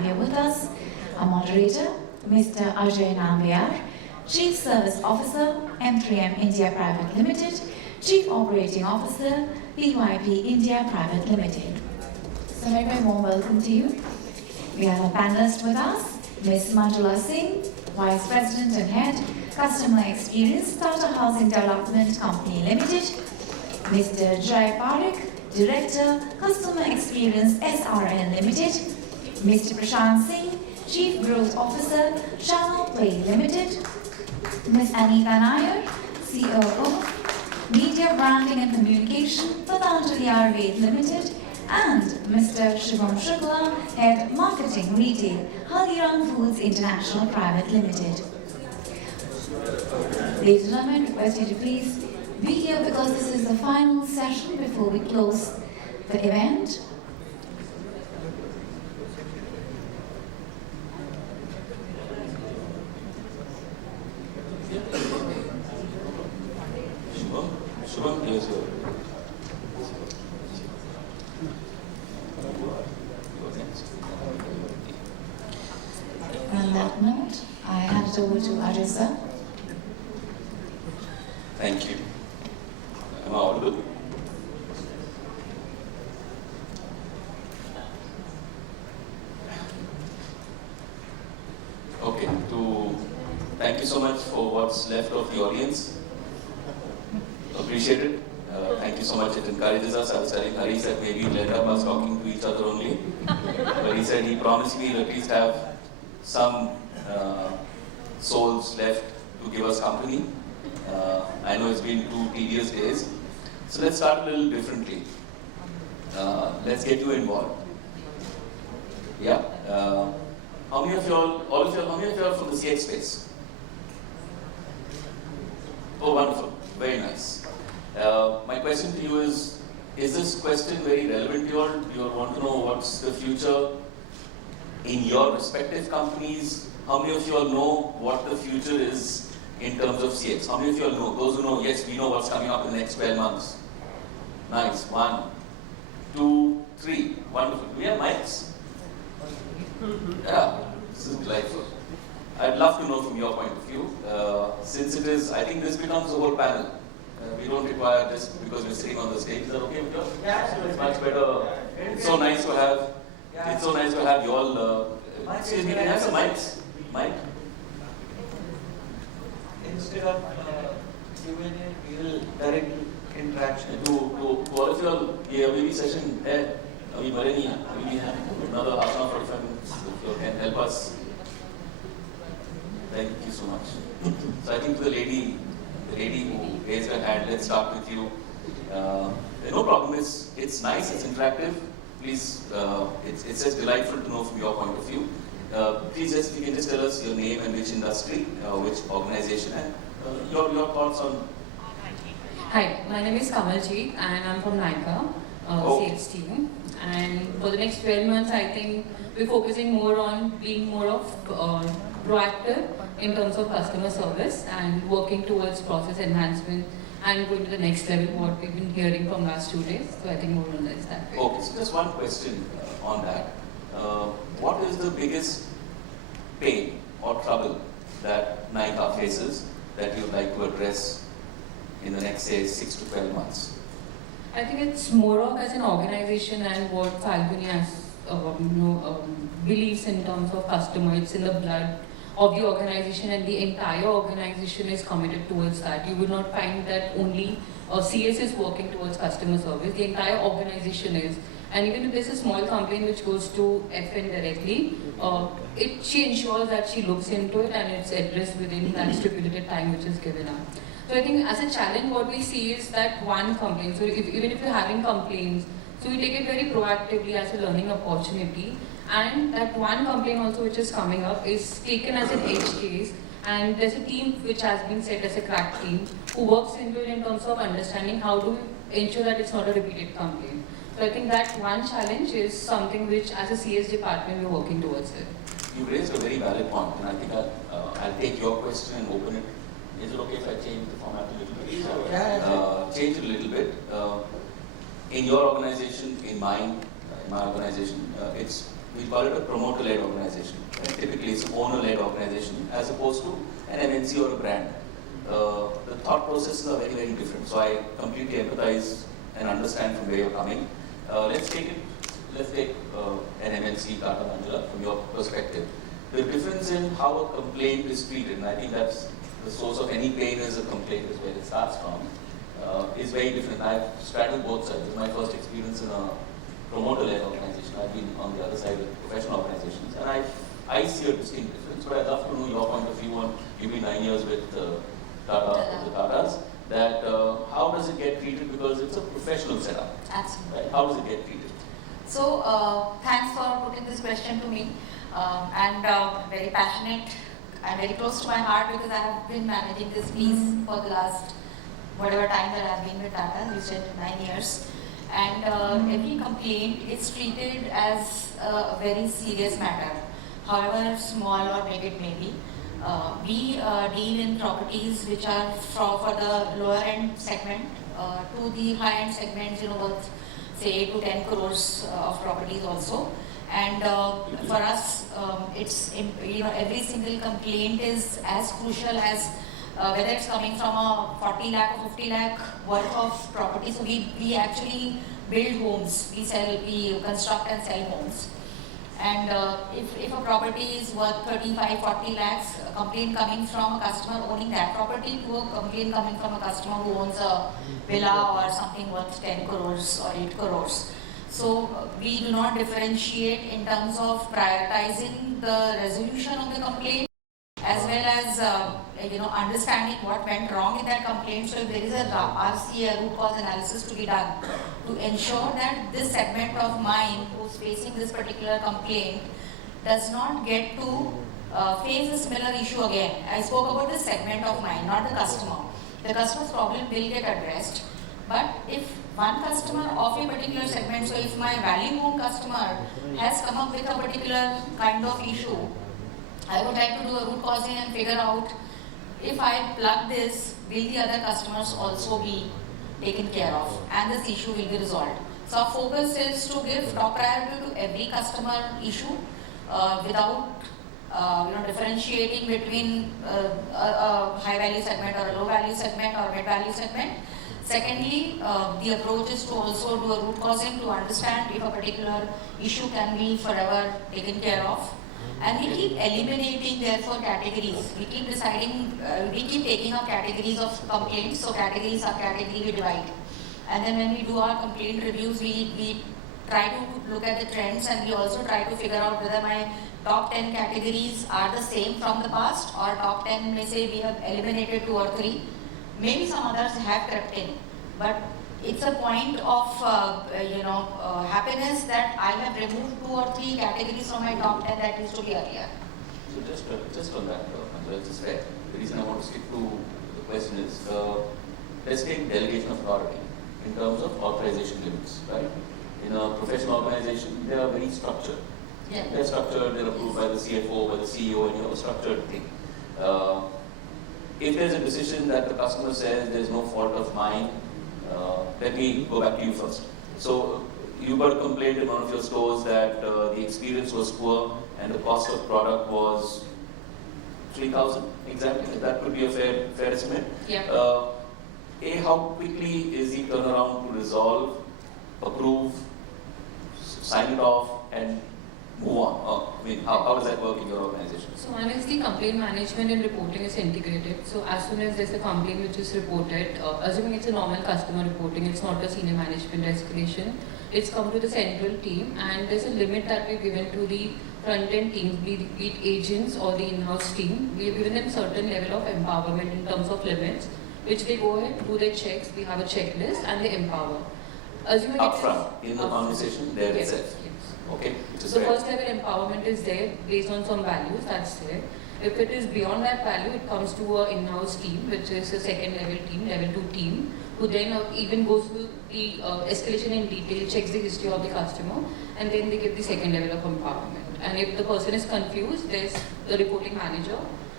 have here with us a moderator, Mr. Ajay Nambiar, Chief Service Officer, M3M India Private Limited, Chief Operating Officer, PYP India Private Limited. So a very warm welcome to you. We have a panelist with us, Ms. Manjula Singh, Vice President and Head, Customer Experience, Tata Housing Development Company Limited, Mr. Ajay Parekh, Director, Customer Experience, SRL Limited, Mr. Prashant Singh, Chief Growth Officer, Channelplay Limited, Ms. Anita Nayyar, COO-Media Branding and Communication, Patanjali Ayurved Limited, and Mr. Shubham Shukla, Head Marketing Retail, Haldiram Foods International Private Limited. Ladies and gentlemen, request you to please be here because this is the final session before we close the event. Shubham, here's your. On that note, I hand it over to Ajay sir. Thank you. Am I audible? Okay, thank you so much for what's left of the audience. Appreciate it. Thank you so much. It encourages us. I was telling Hari that maybe we'll end up us talking to each other only. But he said he promised me he'll at least have some souls left to give us company. I know it's been 2 tedious days. So let's start a little differently. Let's get you involved. Yeah. How many of you all, how many of you are from the CX space? Oh, wonderful. Very nice. My question to you is this question very relevant to you all? Do you all want to know what's the future in your respective companies? How many of you all know what the future is in terms of CX? How many of you all know? Those who know, yes, we know what's coming up in the next 12 months. Nice. 1, 2, 3. Wonderful. Do we have mics? Yeah, this is delightful. I'd love to know from your point of view, since it is, I think this becomes a whole panel. We don't require this because we're sitting on the stage. Is that okay with you? Yeah, it's much better. It's so nice to have. It's so nice to have you all. Excuse me, can I have some mics? Mic? Instead of Q&A, we will direct interaction. To all of you all, ये अभी भी session है. अभी भरे नहीं है. अभी भी है. Another half an hour, 45 minutes. If you can help us. Thank you so much. So I think to the lady who raised her hand, let's start with you. No problem. It's nice. It's interactive. Please, it's just delightful to know from your point of view. Please, if you can just tell us your name and which industry, which organization, and your thoughts on. Hi, my name is Kamalji, and I'm from Nayyar, CX team. And for the next 12 months, I think we're focusing more on being more of proactive in terms of customer service and working towards process enhancement and going to the next level, what we've been hearing from last 2 days. So I think more or less that way. Okay, so just one question on that. What is the biggest pain or trouble that Nayyar faces that you'd like to address in the next, say, 6 to 12 months? I think it's more of as an organization and what Falguni has believes in terms of customer. It's in the blood of the organization, and the entire organization is committed towards that. You will not find that only CS is working towards customer service. The entire organization is. And even if there's a small complaint which goes to FN directly, she ensures that she looks into it and it's addressed within that stipulated time which is given up. So I think as a challenge, what we see is that one complaint. So even if you're having complaints, so we take it very proactively as a learning opportunity. And that one complaint also which is coming up is taken as an edge case. And there's a team which has been set as a crack team who works into it in terms of understanding how to ensure that it's not a repeated complaint. So I think that one challenge is something which as a CS department we're working towards it. You raised a very valid point, and I think I'll take your question and open it. Is it okay if I change the format a little bit? Yeah. Change it a little bit. In your organization, in my organization, it's we call it a promoter-led organization. Right? Typically, it's an owner-led organization as opposed to an MNC or a brand. The thought processes are very, very different. So I completely empathize and understand from where you're coming. Let's take an MNC, Tata, Manjula, from your perspective. The difference in how a complaint is treated, and I think that's the source of any pain is a complaint, is where it starts from, is very different. I've straddled both sides. It's my first experience in a promoter-led organization. I've been on the other side with professional organizations, and I see a distinct difference. But I'd love to know your point of view on, you've been 9 years with Tata, the Tatas, that how does it get treated, because it's a professional setup. Absolutely. Right? How does it get treated? So, thanks for putting this question to me, and very passionate and very close to my heart, because I have been managing this piece for the last whatever time that I've been with Tata, you said 9 years. And every complaint is treated as a very serious matter, however small or big it may be. We deal in properties which are for the lower end segment to the high end segments, worth say 8 to 10 crores of properties also. And for us, it's every single complaint is as crucial as whether it's coming from a 40 lakh or 50 lakh worth of property. So we actually build homes, we construct and sell homes. And if a property is worth 35, 40 lakhs, a complaint coming from a customer owning that property to a complaint coming from a customer who owns a villa or something worth 10 crores or 8 crores. So we do not differentiate in terms of prioritizing the resolution of the complaint, as well as understanding what went wrong in that complaint. So if there is a RCA, root cause analysis to be done to ensure that this segment of mine who's facing this particular complaint does not get to face a similar issue again. I spoke about this segment of mine, not the customer. The customer's problem will get addressed, but if one customer of a particular segment, so if my value home customer has come up with a particular kind of issue, I would like to do a root causing and figure out, if I plug this, will the other customers also be taken care of and this issue will be resolved. So our focus is to give top priority to every customer issue without differentiating between a high value segment or a low value segment or mid value segment. Secondly, the approach is to also do a root causing to understand if a particular issue can be forever taken care of. And we keep eliminating therefore categories. We keep deciding, we keep taking up categories of complaints. So categories are category we divide. And then when we do our complaint reviews, we try to look at the trends, and we also try to figure out whether my top 10 categories are the same from the past, or top 10 may say we have eliminated 2 or 3. Maybe some others have crept in. But it's a point of happiness that I have removed 2 or 3 categories from my top 10 that used to be earlier. So just on that, Manjula, just fair. The reason I want to stick to the question is, let's take delegation of authority in terms of authorization limits, right? In a professional organization, they are very structured. Yeah. They're structured, they're approved by the CFO, by the CEO, and you have a structured thing. If there's a decision that the customer says there's no fault of mine, let me go back to you first. So you got a complaint in one of your stores that the experience was poor and the cost of product was 3,000 exactly. That could be a fair estimate. Yeah. How quickly is the turnaround to resolve, approve, sign it off, and move on? How does that work in your organization? So one is the complaint management and reporting is integrated. So as soon as there's a complaint which is reported, assuming it's a normal customer reporting, it's not a senior management escalation, it's come to the central team, and there's a limit that we've given to the front-end teams, be it agents or the in-house team. We've given them certain level of empowerment in terms of limits, which they go ahead, do their checks, we have a checklist, and they empower. Assuming Upfront, in the conversation, there yes, itself. Yes. Okay. So first level empowerment is there based on some values, that's there. If it is beyond that value, it comes to an in-house team, which is a second level team, level 2 team, who then even goes through the escalation in detail, checks the history of the customer, and then they give the second level of empowerment. And if the person is confused, there's the reporting manager.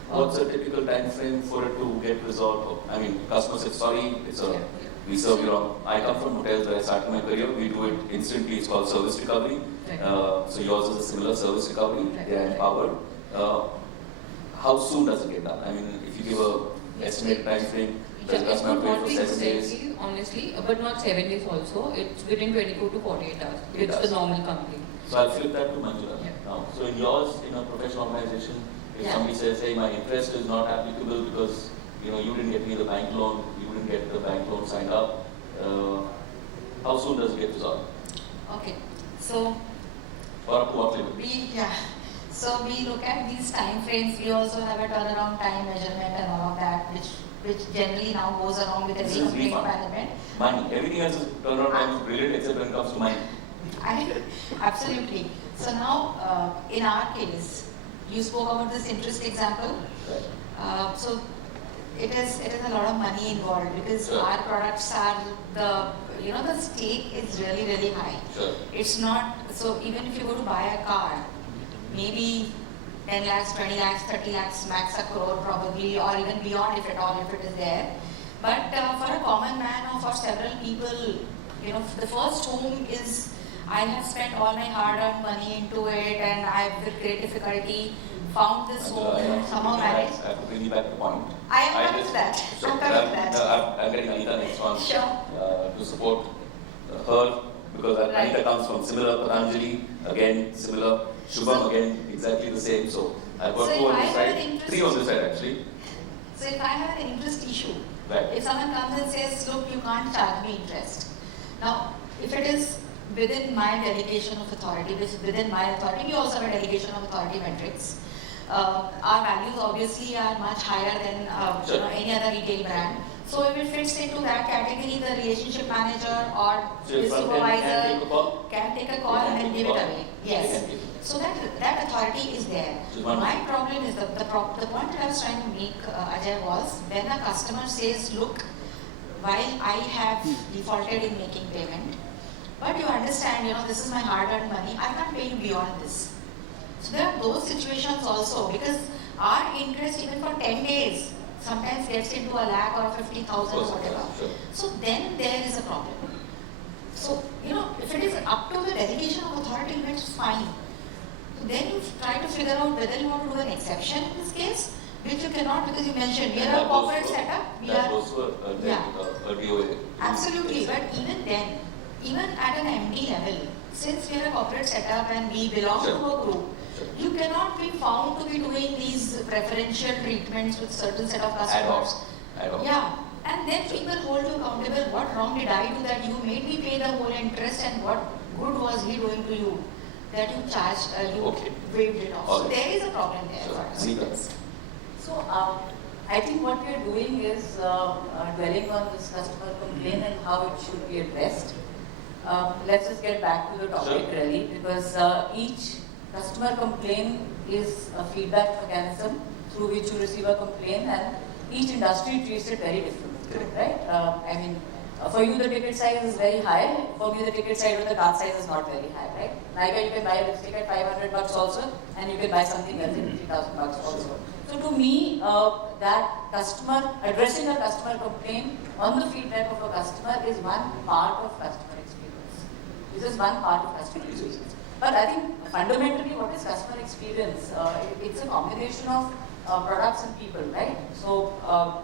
What's a typical time frame for it to get resolved? I mean, customer says, sorry, it's a We serve I come from hotels where I started my career. We do it instantly. It's called service recovery. So yours is a similar service recovery. They are empowered. How soon does it get done? I mean, if you give a estimated time frame, does the customer wait for 7 days? Honestly, but not 7 days also. It's within 24 to 48 hours. It's the normal complaint. So I'll flip that to Manjula now. So in yours, in a professional organization, if somebody says, hey, my interest is not applicable because you didn't get me the bank loan, you didn't get the bank loan signed up, how soon does it get resolved? Okay, so or up to what limit? So we look at these time frames. We also have a turnaround time measurement and all of that, which generally now goes along with every complaint management. Money. Everything else is turnaround time is brilliant except when it comes to money. Absolutely. So now, in our case, you spoke about this interest example. So it is a lot of money involved because our products are the stake is really, really high. It's not, so even if you go to buy a car, maybe 10 lakhs, 20 lakhs, 30 lakhs, max a crore probably, or even beyond if it is there. But for a common man or for several people, the first home is, I have spent all my hard-earned money into it and I've with great difficulty found this home, somehow managed. I have to bring you back to the point. I am coming to that. I'm getting Anita next one to support her because Anita comes from similar, Patanjali, again similar, Shubham again exactly the same. So I've got 2 on this side, 3 on this side actually. So if I have an interest issue, right. If someone comes and says, look, you can't charge me interest. Now, if it is within my delegation of authority, which is within my authority, we also have a delegation of authority metrics. Our values obviously are much higher than any other retail brand. So if it fits into that category, the relationship manager or the supervisor can take a call and then give it away. Yes. So that authority is there. My problem is the point that I was trying to make, Ajay, was when a customer says, look, while I have defaulted in making payment, but you understand, this is my hard-earned money, I can't pay you beyond this. So there are those situations also, because our interest even for 10 days sometimes gets into a lakh or 50,000 or whatever. So then there is a problem. So, if it is up to the delegation of authority, it's fine. So then you try to figure out whether you want to do an exception in this case, which you cannot because you mentioned we are a corporate setup. We are also a DOA. Absolutely, but even then, even at an MD level, since we are a corporate setup and we belong to a group, you cannot be found to be doing these preferential treatments with certain set of customers. Yeah, and then people hold you accountable. What wrong did I do that you made me pay the whole interest, and what good was he doing to you that you charged, waived it off? So there is a problem there for us. So I think what we are doing is dwelling on this customer complaint and how it should be addressed. Let's just get back to the topic really, because each customer complaint is a feedback mechanism through which you receive a complaint, and each industry treats it very differently, right? I mean, for you the ticket size is very high, for me the ticket size or the cart size is not very high, right? Like you can buy a lipstick at $500 also, and you can buy something else at $3,000 also. So to me, that customer, addressing a customer complaint on the feedback of a customer is one part of customer experience. This is one part of customer experience. But I think fundamentally what is customer experience? It's a combination of products and people, right? So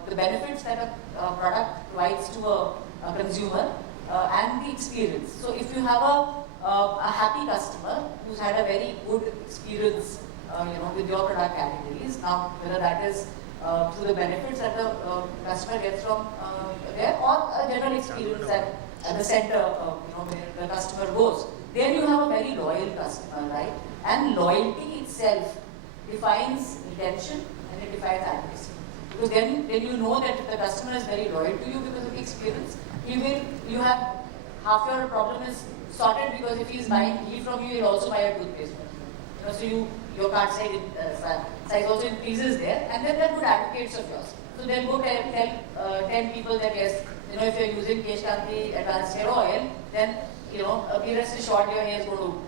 the benefits that a product provides to a consumer and the experience. So if you have a happy customer who's had a very good experience with your product categories, now whether that is through the benefits that the customer gets from there or a general experience at the center where the customer goes, then you have a very loyal customer, right? And loyalty itself defines retention and it defines advocacy. Because then you know that if the customer is very loyal to you because of the experience, you have half your problem is sorted, because if he is buying ghee from you, he'll also buy a toothpaste. So your cart size also increases there, and then they're good advocates of yours. So they'll go tell 10 people that yes, if you're using Kesh Kanti advanced hair oil, then be rest assured your hair is going to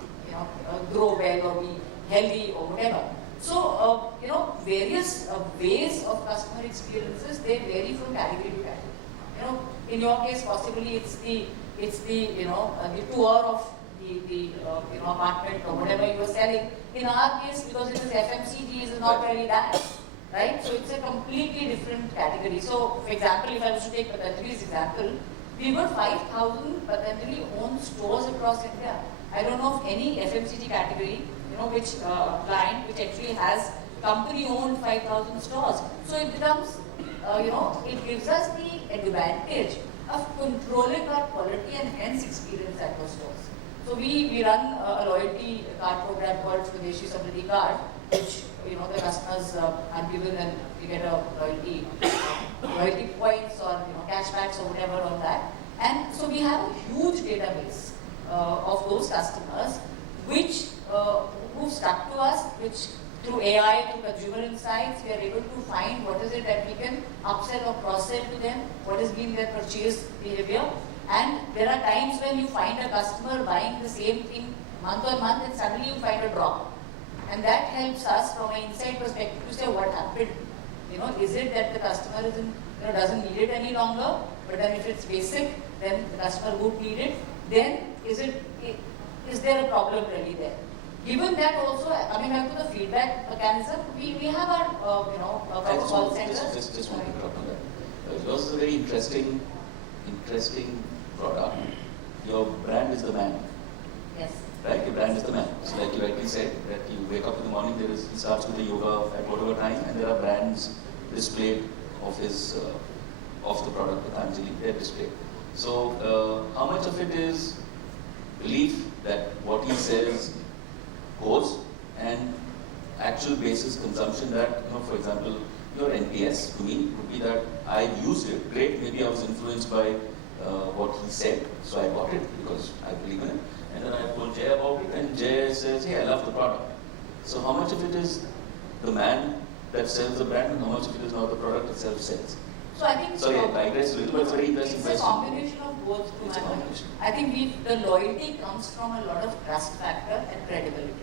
grow well or be healthy or whatever. So various ways of customer experiences, they vary from category to category. In your case, possibly it's the the tour of the apartment or whatever you are selling. In our case, because it is FMCG, it is not really that, right? So it's a completely different category. So, for example, if I was to take Patanjali's example, we got 5,000 Patanjali owned stores across India. I don't know of any FMCG category, which client which actually has company owned 5,000 stores. So it becomes, it gives us the advantage of controlling our quality and hence experience at those stores. So we run a loyalty card program called Swadeshi Samriddhi Card, which the customers are given and we get a loyalty points or cashbacks or whatever on that. And so we have a huge database of those customers which who stuck to us, which through AI, through consumer insights, we are able to find what is it that we can upsell or cross-sell to them, what has been their purchase behavior. And there are times when you find a customer buying the same thing month on month and suddenly you find a drop. And that helps us from an insight perspective to say what happened. Is it that the customer doesn't need it any longer, but then if it's basic, then the customer would need it. Then is there a problem really there? Given that also, coming back to the feedback mechanism, we have our call centers. Just want to interrupt on that. Yours is a very interesting product. Your brand is the man. Yes. Right? Your brand is the man. So like you rightly said, that you wake up in the morning, it starts with the yoga at whatever time, and there are brands displayed of the product, Patanjali, they're displayed. So how much of it is belief that what he says goes, and actual basis consumption that, for example, your NPS to me would be that I used it, great, maybe I was influenced by what he said, so I bought it because I believe in it. And then I told Jay about it, and Jay says, hey, I love the product. So how much of it is the man that sells the brand, and how much of it is now the product itself sells? So I think sorry, I digress a little, but it's very interesting question. It's a combination of both. It's a combination. I think the loyalty comes from a lot of trust factor and credibility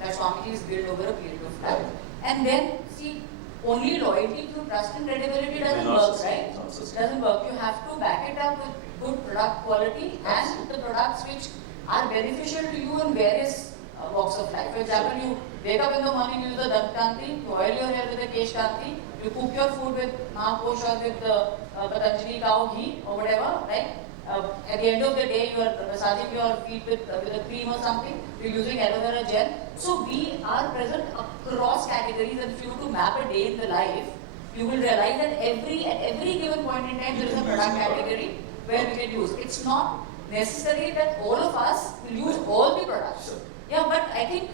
that Swamiji is built over a period of time. Right. And then, see, only loyalty through trust and credibility doesn't work, right? It doesn't work. You have to back it up with good product quality and the products which are beneficial to you in various walks of life. For example, you wake up in the morning, use the Dant Kanti, you oil your hair with the Kesh Kanti, you cook your food with Mahakosh or with Patanjali cow ghee or whatever, right? At the end of the day, you are massaging your feet with a cream or something, you're using aloe vera gel. So we are present across categories, and if you were to map a day in the life, you will realize that at every given point in time, there is a product category where we can use. It's not necessary that all of us will use all the products. Yeah, but I think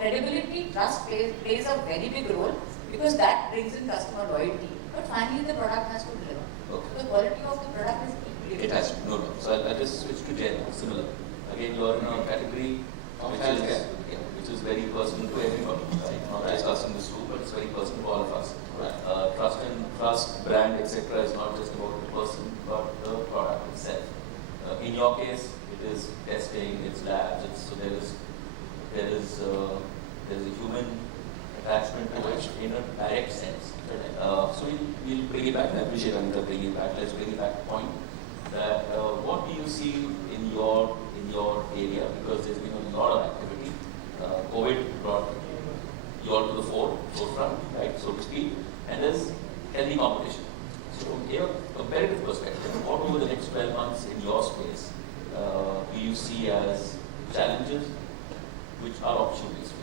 credibility, trust plays a very big role because that brings in customer loyalty. But finally, the product has to deliver. Okay. The quality of the product is equally. It has to, no. So I'll just switch to Jay, similar. Again, you are in a category which is very personal to everybody, right? Not just us in this room, but it's very personal to all of us. Right. Trust, brand, etc. is not just about the person, but the product itself. In your case, it is testing, it's labs, so there is a human attachment to it in a direct sense. So we'll bring it back. I appreciate Anita bringing it back. Let's bring it back to the point that what do you see in your area, because there's been a lot of activity. COVID brought you all to the forefront, right, so to speak, and there's healthy competition. So from a competitive perspective, what over the next 12 months in your space do you see as challenges, which are opportunities for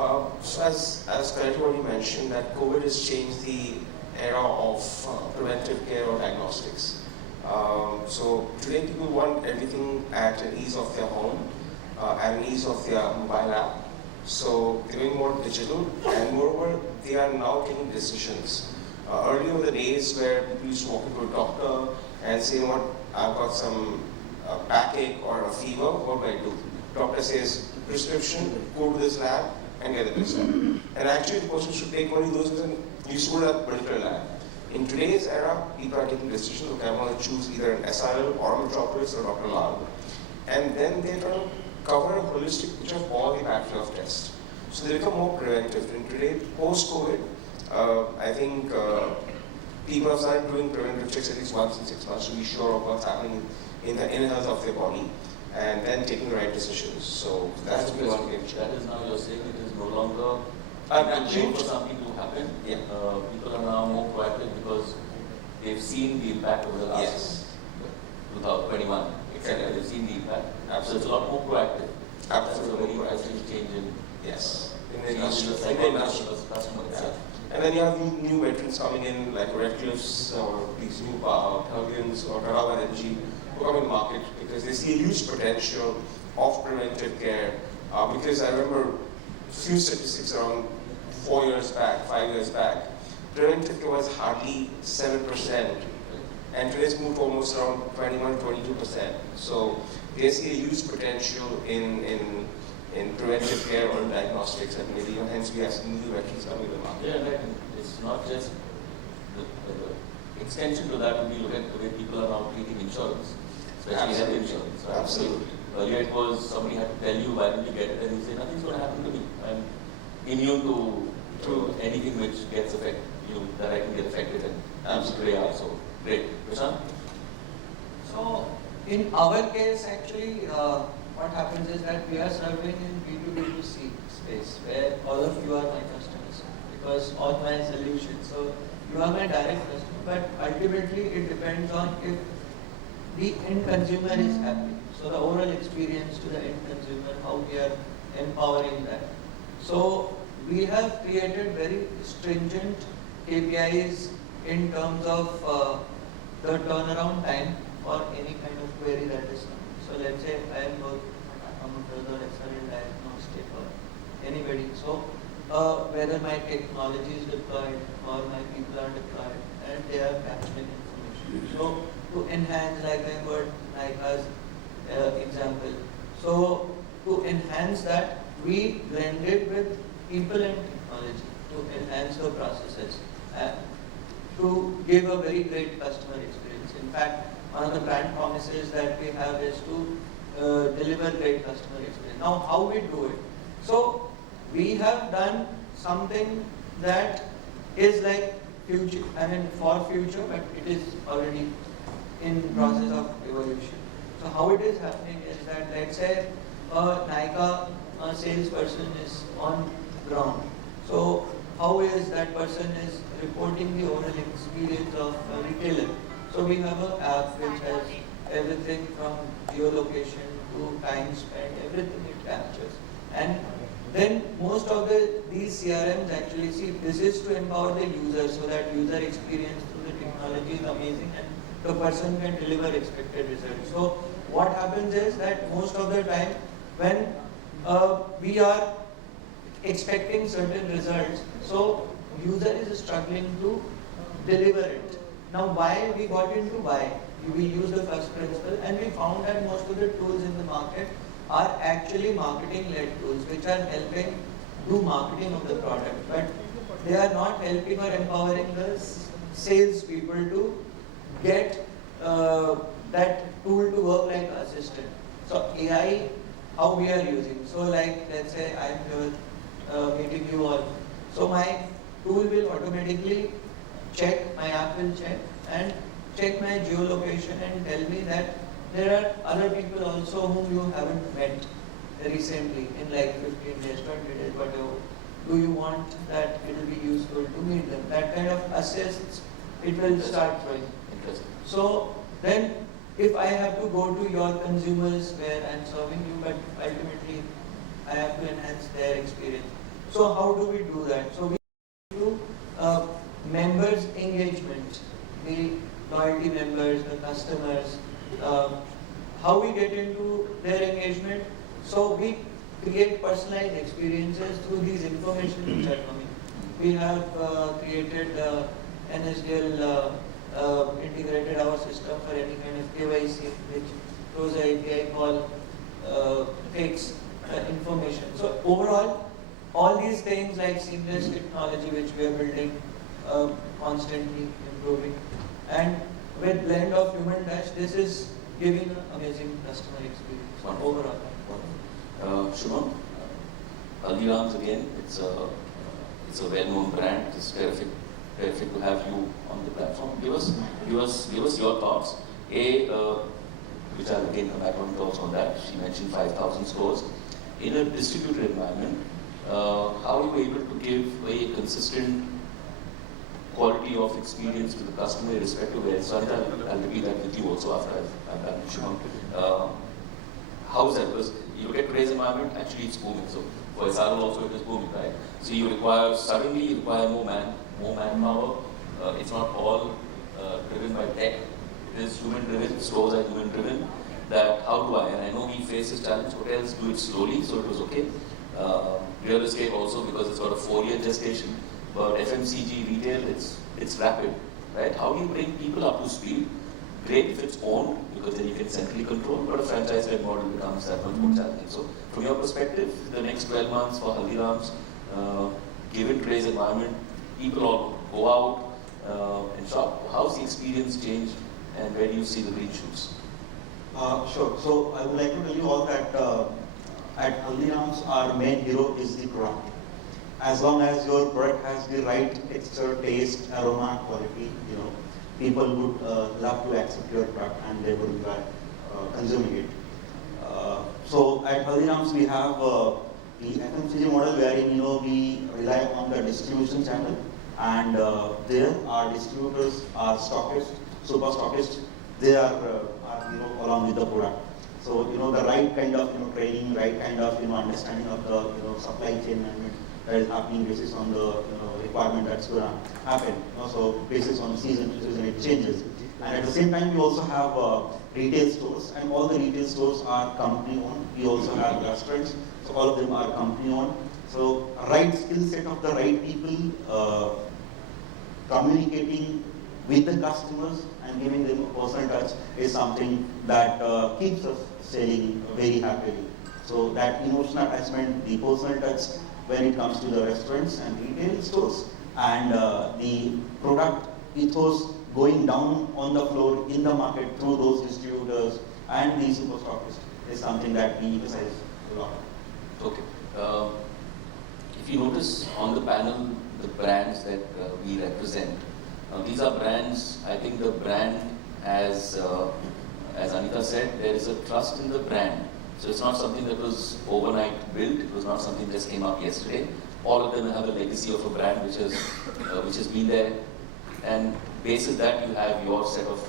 you? So as correctly what you mentioned, that COVID has changed the era of preventive care or diagnostics. So today people want everything at an ease of their home, at an ease of their mobile app. So they're going more digital, and moreover, they are now taking decisions. Earlier were the days where people used to walk into a doctor and say, what, I've got some backache or a fever, what do I do? Doctor says, prescription, go to this lab and get the prescription. And actually the person should take only those and you should go to that particular lab. In today's era, people are taking decisions, okay, I want to choose either an SRL or a metropolis or Dr. Lal. And then they try to cover a holistic picture of all the battery of tests. So they become more preventive. In today, post-COVID, I think people have started doing preventive checks at least once in 6 months to be sure of what's happening in the inner health of their body, and then taking the right decisions. So that has been one game changer. That is now you're saying it is no longer Actually, for something to happen. Yeah. People are now more proactive because they've seen the impact over the last 2021. Exactly. They've seen the impact. Absolutely. So it's a lot more proactive. Absolutely. That's a very interesting change in Yes. In the the industry. customer Yeah. itself. And then you have new veterans coming in, like Red Cliffs or these new Haldiram's or Tata Energy, who come in the market because they see a huge potential of preventive care. Because I remember a few statistics around 4 years back, 5 years back, preventive care was hardly 7%, and today's moved almost around 21-22%. So they see a huge potential in preventive care or diagnostics, and maybe hence we have some new veterans coming in the market. Yeah, right. And it's not just the extension to that would be look at the way people are now treating insurance, especially health insurance. Right? Absolutely. Earlier it was somebody had to tell you why did you get it, and you say nothing's going to happen to me. I'm immune to anything which gets affected, that I can get affected, and absolutely are. So great, Prashant. So in our case, actually, what happens is that we are serving in B2B2C space where all of you are my customers because all my solutions. So you are my direct customer, but ultimately it depends on if the end consumer is happy. So the overall experience to the end consumer, how we are empowering that. So we have created very stringent KPIs in terms of the turnaround time for any kind of query that is coming. So let's say I am a further excellent diagnostic or anybody. So whether my technology is deployed or my people are deployed and they are capturing information. So to enhance, like I heard Nika's example. So to enhance that, we blended with people and technology to enhance the processes and to give a very great customer experience. In fact, one of the brand promises that we have is to deliver great customer experience. Now, how we do it? So, we have done something that is like future, for future, but it is already in process of evolution. So, how it is happening is that, let's say, a Nykaa salesperson is on ground. So, how is that person is reporting the overall experience of a retailer? So we have an app which has everything from geolocation to time spent, everything it captures. And then most of these CRMs actually see this is to empower the user so that user experience through the technology is amazing and the person can deliver expected results. So what happens is that most of the time when we are expecting certain results, so user is struggling to deliver it. Now why we got into why? We use the first principle and we found that most of the tools in the market are actually marketing led tools which are helping do marketing of the product, but they are not helping or empowering the sales people to get that tool to work like an assistant. So AI, how we are using. So like let's say I am here meeting you all. So my tool will automatically check, my app will check and check my geolocation and tell me that there are other people also whom you haven't met recently in like 15 days, 20 days, whatever. Do you want that it will be useful to meet them? That kind of assists, it will start showing. Interesting. So then if I have to go to your consumers where I'm serving you, but ultimately I have to enhance their experience. So how do we do that? So we do members engagement, the loyalty members, the customers, how we get into their engagement. So we create personalized experiences through these information which are coming. We have created NSDL integrated our system for any kind of KYC which throws an API call takes information. So overall, all these things like seamless technology which we are building, constantly improving, and with blend of human touch, this is giving an amazing customer experience overall. Shubham, Haldiram's again, it's a well-known brand, it's terrific. terrific to have you on the platform. Give us your thoughts. Which I'll again come back on thoughts on that. She mentioned 5,000 stores. In a distributed environment, how are you able to give a consistent quality of experience to the customer irrespective of where? So I'll repeat that with you also after I've done Shubham. How is that? Because you look at today's environment, actually it's booming. So for SRO also it is booming, right? So you require more manpower. It's not all driven by tech. It is human driven. Stores are human driven. That how do I? And I know we face this challenge. Hotels do it slowly, so it was okay. Real estate also, because it's got a 4-year gestation. But FMCG, retail, it's rapid, right? How do you bring people up to speed? Great if it's owned, because then you can centrally control, but a franchise-led model becomes that much more challenging. So from your perspective, the next 12 months for Haldiram's, given today's environment, people all go out and shop. How's the experience changed, and where do you see the green shoots? Sure. So I would like to tell you all that at Haldiram's, our main hero is the product. As long as your product has the right texture, taste, aroma, quality, people would love to accept your product and they would enjoy consuming it. So at Haldiram's, we have the FMCG model wherein we rely on the distribution channel, and there our distributors, our stockists, super stockists, they are along with the product. So the right kind of training, right kind of understanding of the supply chain management that is happening basis on the requirement that's going to happen. So basis on season to season it changes. And at the same time, we also have retail stores, and all the retail stores are company owned. We also have restaurants, so all of them are company owned. So right skill set of the right people communicating with the customers and giving them a personal touch is something that keeps us selling very happily. So that emotional attachment, the personal touch when it comes to the restaurants and retail stores, and the product ethos going down on the floor in the market through those distributors and the super stockists is something that we emphasize a lot. Okay. If you notice on the panel, the brands that we represent, these are brands. I think the brand, as Anita said, there is a trust in the brand. So it's not something that was overnight built. It was not something that just came up yesterday. All of them have a legacy of a brand which has been there. And based on that, you have your set of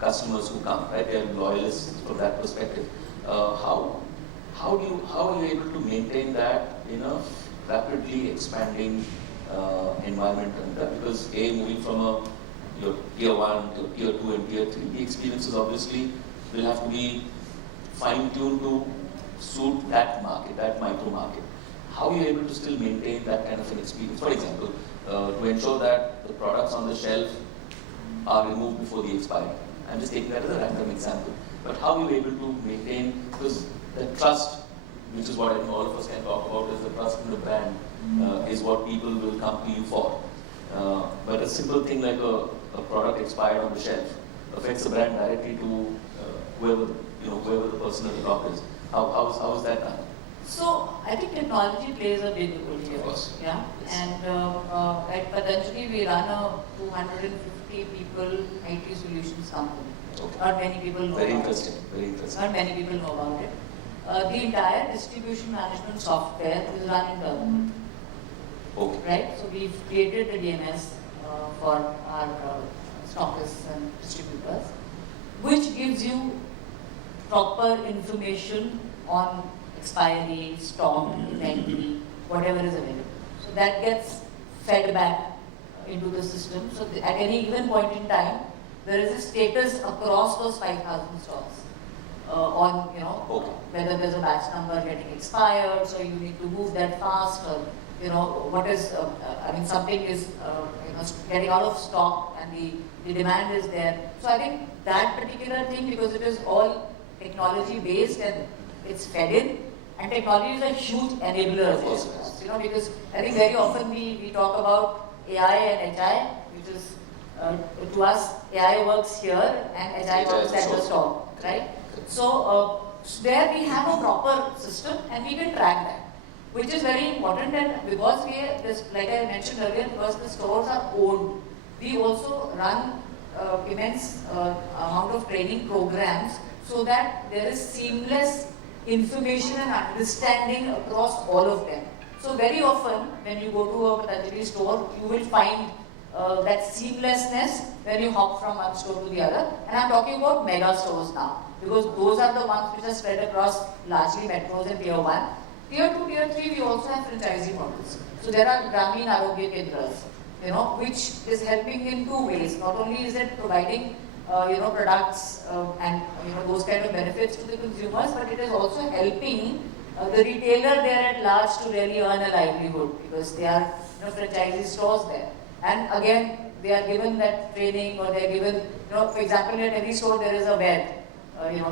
customers who come, right? They are loyalists from that perspective. How are you able to maintain that in a rapidly expanding environment? Because moving from your tier 1 to tier 2 and tier 3, the experiences obviously will have to be fine-tuned to suit that market, that micro market. How are you able to still maintain that kind of an experience? For example, to ensure that the products on the shelf are removed before the expiry. I'm just taking that as a random example. But how are you able to maintain, because the trust, which is what I think all of us can talk about, is the trust in the brand, is what people will come to you for. But a simple thing like a product expired on the shelf affects the brand directly to whoever the person at the top is. How is that done? So I think technology plays a big role here. Of course. Yeah. Yes. And at Patanjali we run a 250 people IT solutions company. Okay. Not many people know Very about interesting. it. Very interesting. Not many people know about it. The entire distribution management software is run internally. Okay. Right? So we've created a DMS for our stockists and distributors, which gives you proper information on expiry, stock, inventory, whatever is available. So that gets fed back into the system. So at any given point in time, there is a status across those 5,000 stores on, Okay. whether there's a batch number getting expired, so you need to move that fast, or what is, something is, getting out of stock and the demand is there. So I think that particular thing, because it is all technology based and it's fed in, and technology is a huge enabler of this. Because I think very often we talk about AI and HI, which is, to us, AI works here and HI works at the store, right? So there we have a proper system and we can track that. which is very important. And because like I mentioned earlier, because the stores are owned, we also run immense amount of training programs so that there is seamless information and understanding across all of them. So very often when you go to a Patanjali store, you will find that seamlessness when you hop from one store to the other. And I'm talking about mega stores now, because those are the ones which are spread across largely metros and tier 1. Tier 2, tier 3, we also have franchisee models. So there are Gramin Arogya Kendras, which is helping in two ways. Not only is it providing products and those kind of benefits to the consumers, but it is also helping the retailer there at large to really earn a livelihood, because they are franchisee stores there. And again, they are given that training, or they are given, for example, at every store there is a vet,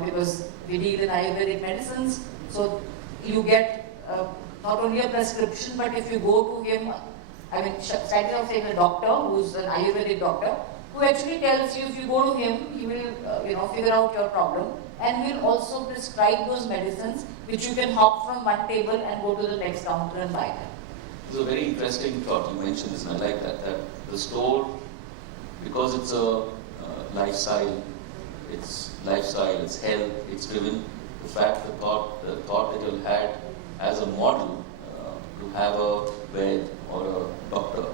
because we deal in Ayurvedic medicines. So you get not only a prescription, but if you go to him, slightly of saying a doctor who's an Ayurvedic doctor, who actually tells you, if you go to him, he will figure out your problem, and will also prescribe those medicines which you can hop from one table and go to the next counter and buy them. It's a very interesting thought you mentioned this, and I like that the store, because it's a lifestyle, it's health, it's driven. The thought that you had as a model to have a vet or a doctor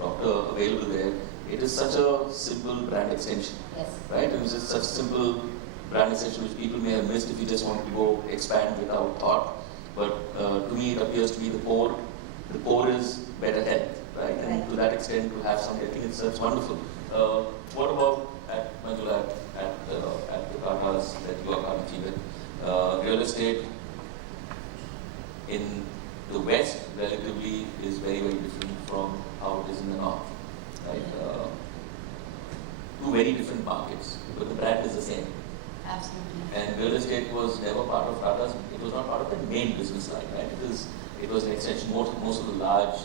available there, it is such a simple brand extension. Yes. Right? It is just such a simple brand extension which people may have missed if you just want to go expand without thought. But to me, it appears to be the core. The core is better health, right? And to that extent, to have something, I think it's wonderful. What about at Manjula, at the Tatas that you are currently with? Real estate in the West relatively is very, very different from how it is in the North, right? Two very different markets, but the brand is the same. Absolutely. And real estate was never part of Tata's, it was not part of the main business line, right? It was an extension. Most of the large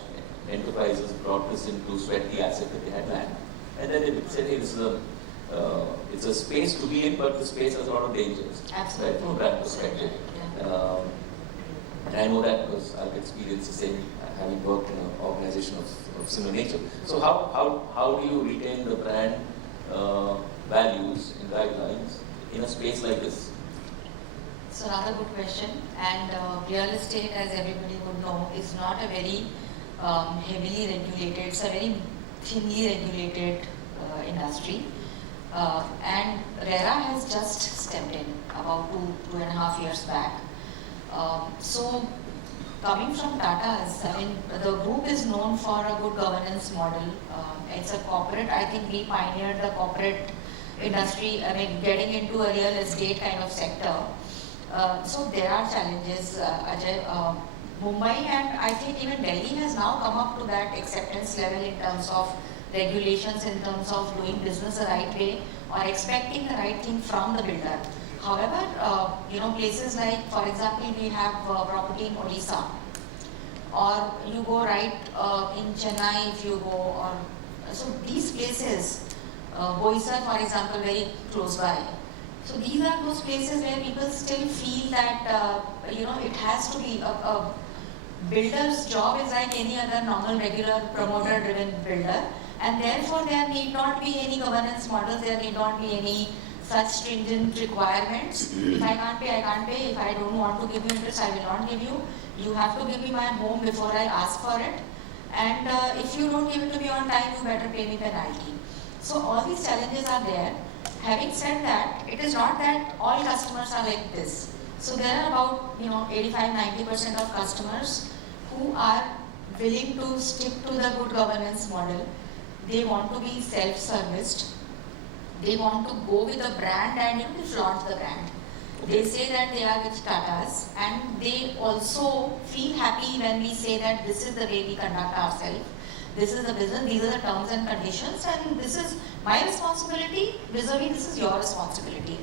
enterprises brought this in to sweat the asset that they had land. And then they said, hey, it's a space to be in, but the space has a lot of dangers. Absolutely. Right, from a brand perspective. Yeah. And I know that because I've experienced the same, having worked in an organization of similar nature. So how do you retain the brand values and guidelines in a space like this? So another good question. And real estate, as everybody would know, is not a very heavily regulated. It's a very thinly regulated industry. And RERA has just stepped in about 2.5 years back. So coming from Tata's, the group is known for a good governance model. It's a corporate, I think we pioneered the corporate industry, getting into a real estate kind of sector. So there are challenges, Ajay. Mumbai and I think even Delhi has now come up to that acceptance level in terms of regulations, in terms of doing business the right way or expecting the right thing from the builder. However, places like, for example, we have property in Odisha, or you go right in Chennai if you go, so these places, Boisar, for example, very close by. So these are those places where people still feel that, it has to be a builder's job is like any other normal, regular, promoter-driven builder, and therefore there need not be any governance models, there need not be any such stringent requirements. If I can't pay, I can't pay. If I don't want to give you interest, I will not give you. You have to give me my home before I ask for it. And if you don't give it to me on time, you better pay me penalty. So all these challenges are there. Having said that, it is not that all customers are like this. So there are about 85-90% of customers who are willing to stick to the good governance model. They want to be self-serviced. They want to go with the brand and they flaunt the brand. They say that they are with Tatas, and they also feel happy when we say that this is the way we conduct ourselves. This is the business, these are the terms and conditions, and this is my responsibility, vis-a-vis this is your responsibility.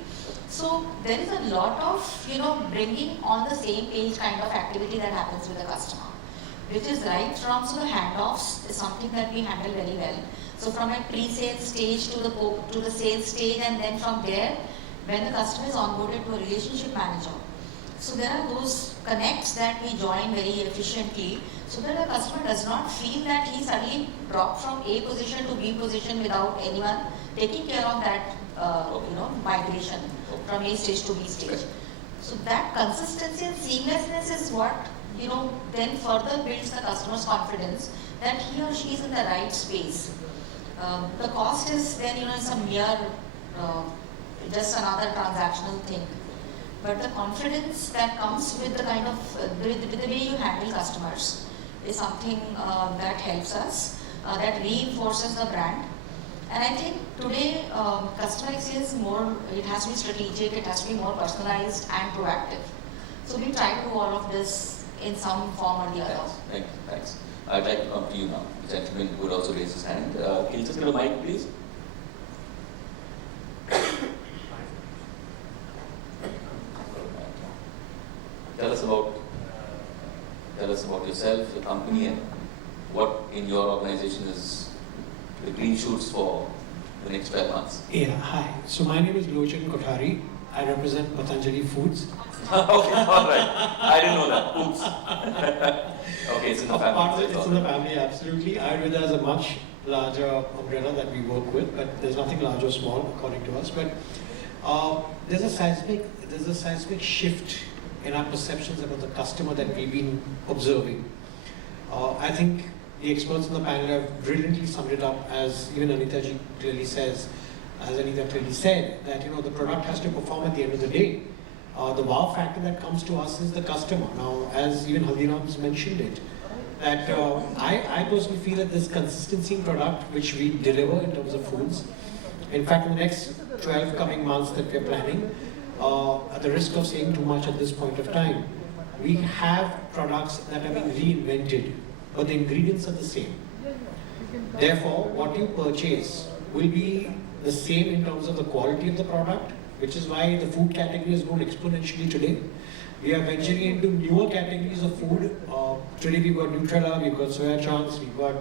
So there is a lot of, bringing on the same page kind of activity that happens with the customer, which is right from, so the handoffs is something that we handle very well. So from a pre-sales stage to the sales stage, and then from there, when the customer is onboarded to a relationship manager. So there are those connects that we join very efficiently so that the customer does not feel that he suddenly dropped from A position to B position without anyone taking care of that migration from A stage to B stage. So that consistency and seamlessness is what then further builds the customer's confidence that he or she is in the right space. The cost is then it's a mere just another transactional thing. But the confidence that comes with the kind of with the way you handle customers is something that helps us, that reinforces the brand. And I think today customer experience it has to be strategic, it has to be more personalized and proactive. So we try to do all of this in some form or the other. Thanks. I'd like to come to you now. The gentleman who would also raise his hand. Can you just get a mic, please? Tell us about yourself, your company, and what in your organization is the green shoots for the next 12 months. Yeah, hi. So my name is Lochan Kothari. I represent Patanjali Foods. Okay, all right. I didn't know that. Oops. Okay, it's in the family. It's in the family, absolutely. Ayurveda is a much larger umbrella that we work with, but there's nothing large or small according to us. But there's a seismic shift in our perceptions about the customer that we've been observing. I think the experts in the panel have brilliantly summed it up, as even Anita ji clearly says, as Anita clearly said, that the product has to perform at the end of the day. The wow factor that comes to us is the customer. Now, as even Haldiram's mentioned it, that I personally feel that this consistency in product which we deliver in terms of foods, in fact in the next 12 coming months that we're planning, at the risk of saying too much at this point of time, we have products that have been reinvented, but the ingredients are the same. Therefore, what you purchase will be the same in terms of the quality of the product, which is why the food category has grown exponentially today. We are venturing into newer categories of food. Today we've got Nutella, we've got soya chunks, we've got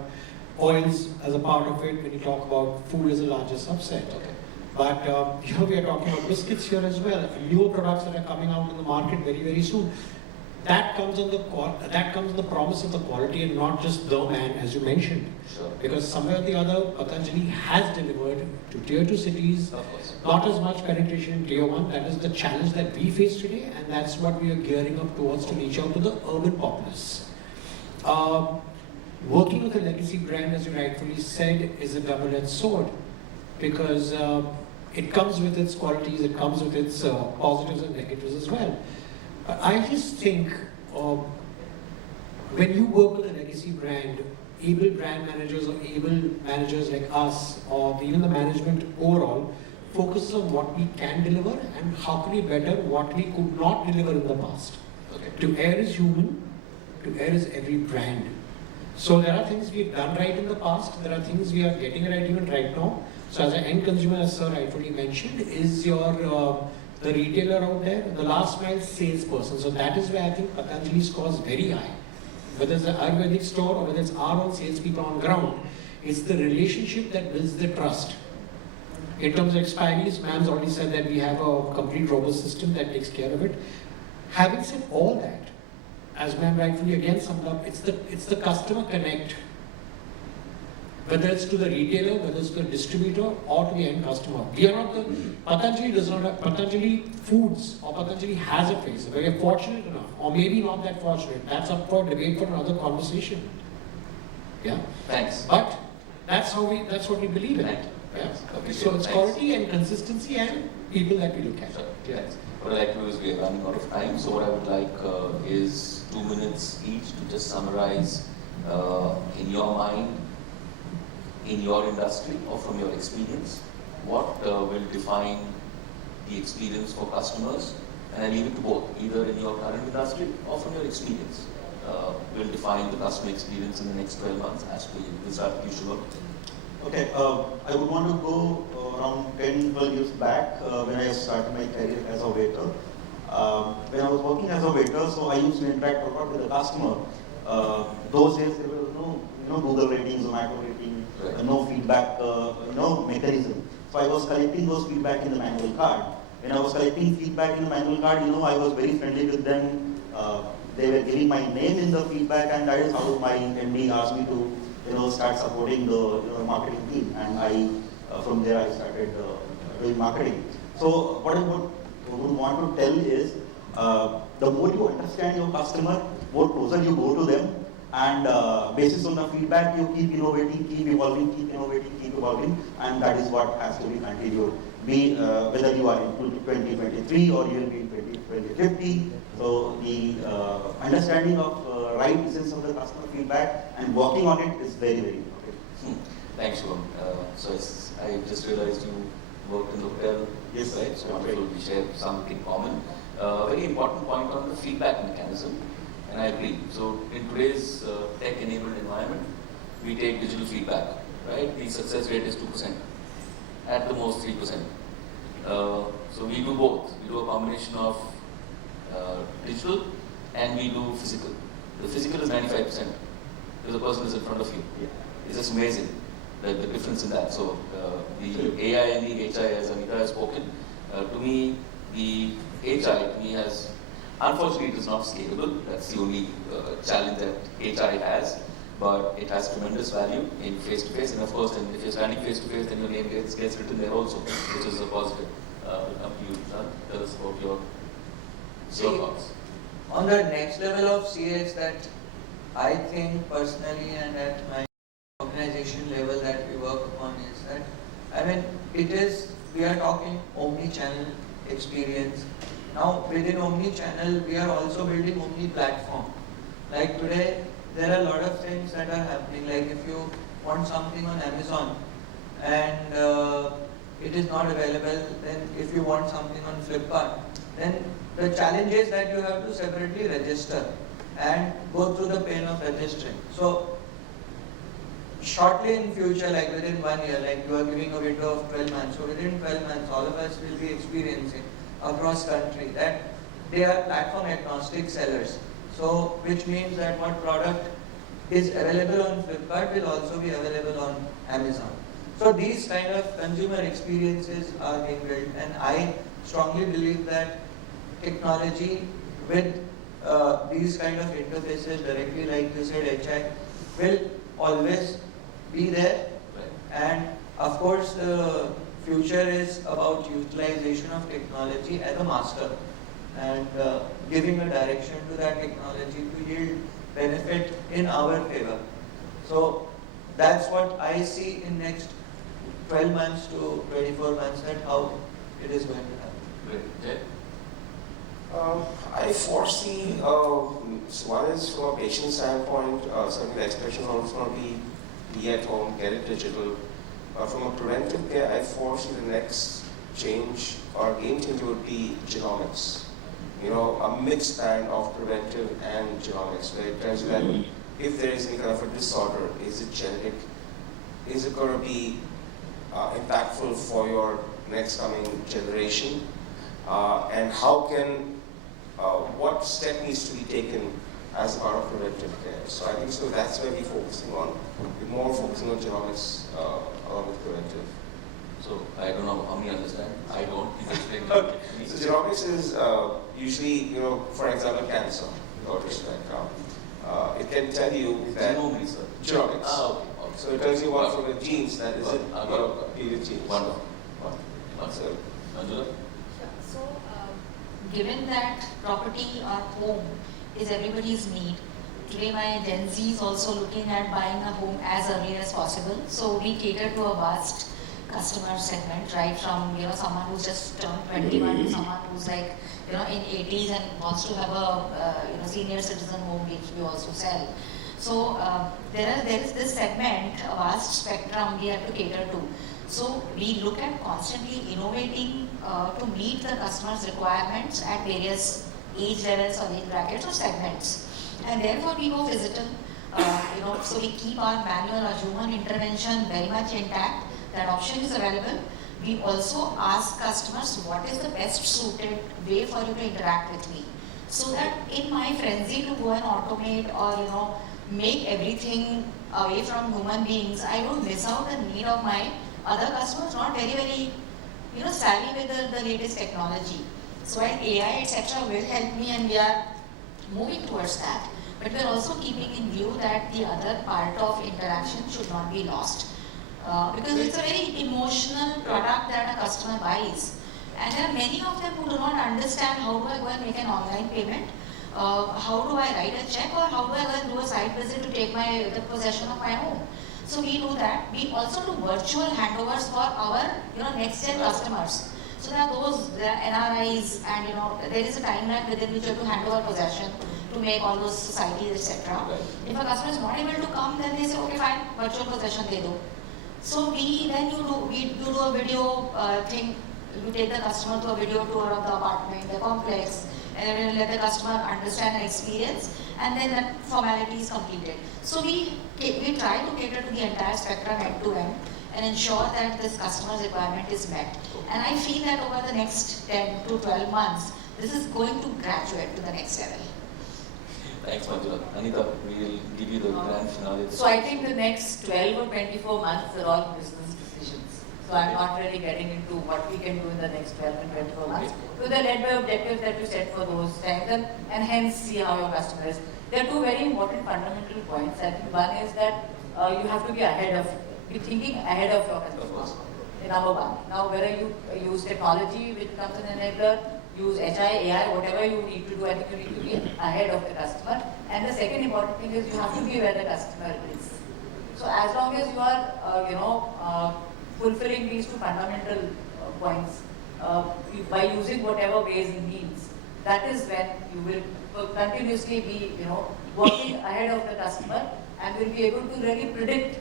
oils as a part of it when you talk about food as a larger subset. Okay. But we are talking about biscuits here as well, newer products that are coming out in the market very, very soon. That comes on the promise of the quality and not just the man, as you mentioned. Sure. Because somewhere or the other, Patanjali has delivered to tier 2 cities, not as much penetration in tier 1. That is the challenge that we face today, and that's what we are gearing up towards to reach out to the urban populace. Working with a legacy brand, as you rightfully said, is a double-edged sword, because it comes with its qualities, it comes with its positives and negatives as well. I just think when you work with a legacy brand, able brand managers or able managers like us, or even the management overall, focuses on what we can deliver and how can we better what we could not deliver in the past. Okay. To err is human, to err is every brand. So there are things we've done right in the past, there are things we are getting right even right now. So as an end consumer, as Sir rightfully mentioned, is your the retailer out there, the last mile salesperson. So that is where I think Patanjali scores very high. Whether it's an Ayurvedic store or whether it's our own salespeople on ground, it's the relationship that builds the trust. In terms of expiries, ma'am's already said that we have a complete robust system that takes care of it. Having said all that, as ma'am rightfully again summed up, it's the customer connect. Whether it's to the retailer, whether it's to the distributor or to the end customer. We are not Patanjali does not have, Patanjali Foods or Patanjali has a face. We are fortunate enough, or maybe not that fortunate. That's up for debate for another conversation. Yeah? Thanks. But that's what we believe in. Yeah? Okay. So it's quality and consistency and people that we look at. Sure. Yeah. What I'd like to do is we are running out of time. So what I would like is 2 minutes each to just summarize in your mind, in your industry or from your experience, what will define the experience for customers, and I leave it to both, either in your current industry or from your experience, will define the customer experience in the next 12 months as per you. We'll start with you, Shubham. Okay, I would want to go around 10, 12 years back when I started my career as a waiter. When I was working as a waiter, so I used to interact a lot with the customer. Those days there was no Google ratings, Zomato ratings, no feedback, mechanism. So I was collecting those feedback in the manual card. When I was collecting feedback in the manual card, I was very friendly with them. they were giving my name in the feedback, and that is how my MD asked me to start supporting the marketing team, and I from there I started doing marketing. So what I would want to tell is, the more you understand your customer, more closer you go to them, and basis on the feedback, you keep innovating, keep evolving, keep innovating, keep evolving, and that is what has to be continued. Be whether you are in 2023 or you will be in 2050. So the understanding of right essence of the customer feedback and working on it is very, very important. Thanks, Shubham. So I just realized you worked in the hotel. Yes, right? So wonderful. We share something common. Very important point on the feedback mechanism, and I agree. So in today's tech-enabled environment, we take digital feedback, right? The success rate is 2%, at the most 3%. So we do both. We do a combination of digital and we do physical. The physical is 95% because the person is in front of you. Yeah. It's just amazing the difference in that. So the AI and the HI, as Anita has spoken, to me, the HI to me has, unfortunately it is not scalable. That's the only challenge that HI has, but it has tremendous value in face-to-face, and of course then if you're standing face-to-face, then your name gets written there also, which is a positive. We'll come to you, Prashant. Tell us about your thoughts. On the next level of CS that I think personally and at my organization level that we work upon is that, we are talking omni-channel experience. Now within omni-channel, we are also building omni-platform. Like today, there are a lot of things that are happening. Like if you want something on Amazon and it is not available, then if you want something on Flipkart, then the challenge is that you have to separately register and go through the pain of registering. So shortly in future, like within 1 year, like you are giving a window of 12 months. So within 12 months, all of us will be experiencing across country that they are platform agnostic sellers. So which means that what product is available on Flipkart will also be available on Amazon. So these kind of consumer experiences are being built, and I strongly believe that technology with these kind of interfaces directly, like you said, HI, will always be there. And of course, the future is about utilization of technology as a master and giving a direction to that technology to yield benefit in our favor. So that's what I see in next 12 months to 24 months, that how it is going to happen. Great. Jay? I foresee, one is from a patient standpoint, certainly the expression also going to be at home, get it digital. From a preventive care, I foresee the next change or game changer would be genomics. A mixed band of preventive and genomics, where it tells you that if there is any kind of a disorder, is it genetic? Is it going to be impactful for your next coming generation? And how can, what step needs to be taken as part of preventive care? So I think that's where we're focusing on. We're more focusing on genomics along with preventive. So I don't know how many understand. I don't. Please explain. Okay. So genomics is usually, for example, cancer. It can tell you that Genome research. genomics. Okay. So it tells you what from the genes that is it. Period genes. Wonderful. So, Manjula? So, given that property or home is everybody's need, today my Gen Z is also looking at buying a home as early as possible. So we cater to a vast customer segment, right from someone who's just turned 21 to someone who's like in 80s and wants to have a senior citizen home, which we also sell. So there is this segment, a vast spectrum we have to cater to. So we look at constantly innovating to meet the customer's requirements at various age levels or age brackets or segments. And therefore we go physical, so we keep our manual or human intervention very much intact. That option is available. We also ask customers what is the best suited way for you to interact with me. So that in my frenzy to go and automate or make everything away from human beings, I don't miss out the need of my other customers, not very, very savvy with the latest technology. So while AI, etc. will help me, and we are moving towards that. But we're also keeping in view that the other part of interaction should not be lost. Because it's a very emotional product that a customer buys. And there are many of them who do not understand how do I go and make an online payment, how do I write a check, or how do I go and do a site visit to take the possession of my home. So we do that. We also do virtual handovers for our next gen customers. So there are NRIs, and there is a timeline within which you have to hand over possession to make all those societies, etc. Right. If a customer is not able to come, then they say, okay, fine, virtual possession they do. So you do a video thing. You take the customer to a video tour of the apartment, the complex, and then let the customer understand and experience, and then that formality is completed. So we try to cater to the entire spectrum end to end and ensure that this customer's requirement is met. And I feel that over the next 10 to 12 months, this is going to graduate to the next level. Thanks, Manjula. Anita, we will give you the grand finale. So I think the next 12 or 24 months are all business decisions. So I'm not really getting into what we can do in the next 12 and 24 months. So they're led by objectives that you set for those times and hence see how your customer is. There are two very important fundamental points. I think one is that you have to be thinking ahead of your customer. Number one. Now whether you use technology which becomes an enabler, use HI, AI, whatever you need to do, I think you need to be ahead of the customer. And the second important thing is you have to be where the customer is. So as long as you are, fulfilling these two fundamental points by using whatever ways and means, that is when you will continuously be, working ahead of the customer and will be able to really predict,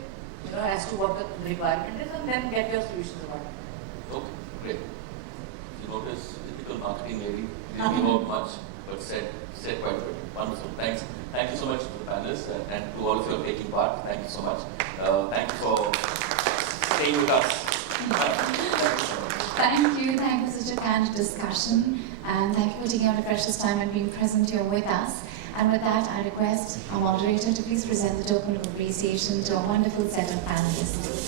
as to what the requirement is and then get your solutions about it. Okay, great. You notice typical marketing lady, didn't give out much, but said quite a bit. Wonderful. Thanks. Thank you so much to the panelists and to all of you for taking part. Thank you so much. Thank you for staying with us. Thank you for such a candid discussion, and thank you for taking out a precious time and being present here with us. And with that, I request our moderator to please present the token of appreciation to a wonderful set of panelists.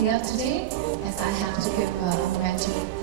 Here today, as I have to give a moment to